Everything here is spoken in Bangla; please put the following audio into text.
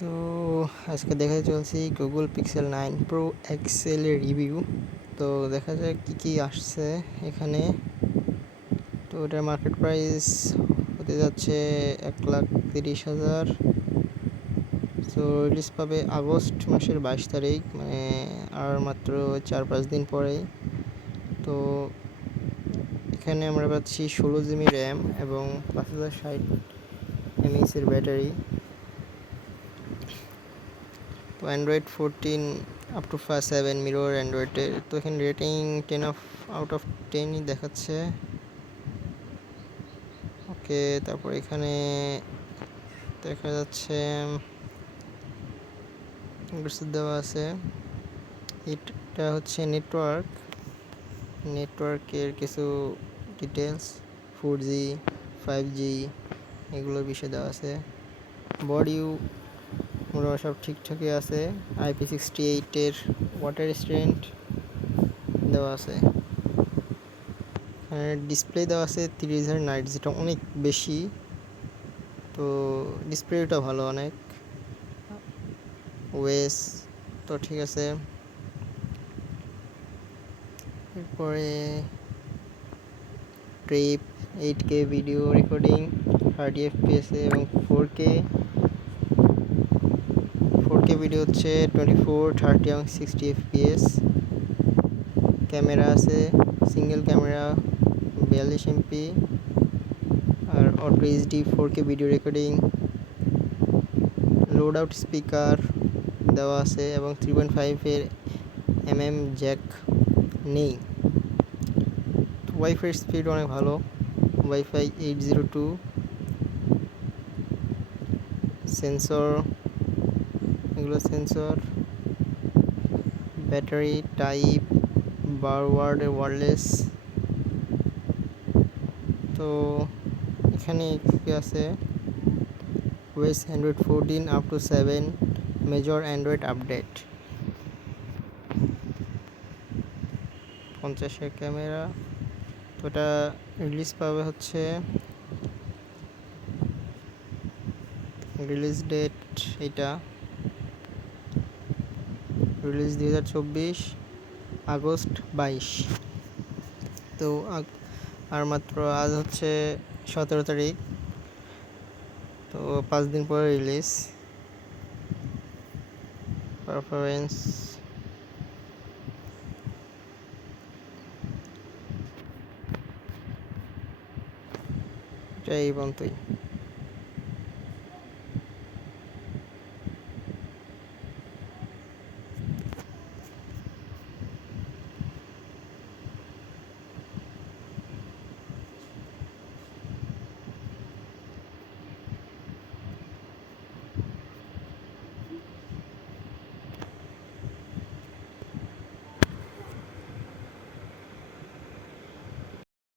তো আজকে দেখাতে চলছি গুগল পিক্সেল 9 প্রো এক্সেল এর রিভিউ। তো দেখা যাক কী কী আসছে এখানে। তো এটার মার্কেট প্রাইস হতে যাচ্ছে 1,30,000। তো রিলিজ পাবে আগস্ট মাসের 22 তারিখ, মানে আর মাত্র 4-5 দিন পরেই। তো এখানে আমরা পাচ্ছি 16 জিবি র্যাম এবং 5060 mAh এর ব্যাটারি। তো অ্যান্ড্রয়েড 14 আপ টু 7 মিরর অ্যান্ড্রয়েডের। তো এখানে রেটিং 10/10ই দেখাচ্ছে। ওকে, তারপর এখানে দেখা যাচ্ছে দেওয়া আছে। এটা হচ্ছে নেটওয়ার্কের কিছু ডিটেলস, 4G 5G এগুলোর বিষয়ে দেওয়া আছে। বডিও মোটামুটি সব ঠিকঠাকই আছে। IP68 ওয়াটার রেজিস্ট্যান্ট দেওয়া আছে। ডিসপ্লে দেওয়া আছে 30,000 নাইট, যেটা অনেক বেশি। তো ডিসপ্লেটা ভালো অনেক। ওয়েস তো ঠিক আছে। এরপরে trip 8K video recording 30 FPS এবং 4K ভিডিও হচ্ছে 24, 30 এবং 60 FPS। ক্যামেরা আছে সিঙ্গেল ক্যামেরা 42 MP আর auto HD 4K video recording. Loud out speaker দেওয়া আছে এবং 3.5 mm জ্যাক নেই। ওয়াইফাই স্পিড অনেক ভালো, ওয়াইফাই 802। সেন্সর, এগুলো সেন্সর। Battery type wireless. তো এখানে কি আছে, OS Android 14 up to 7 major Android update. 50-এর ক্যামেরা। তো এটা রিলিজ পাবে হচ্ছে, রিলিজ ডেট এটা রিলিজ 2024 আগস্ট 22। তো আর মাত্র আজ হচ্ছে 17 তারিখ। তো 5 দিন পরে রিলিজ। পারফরমেন্স এই পর্যন্তই।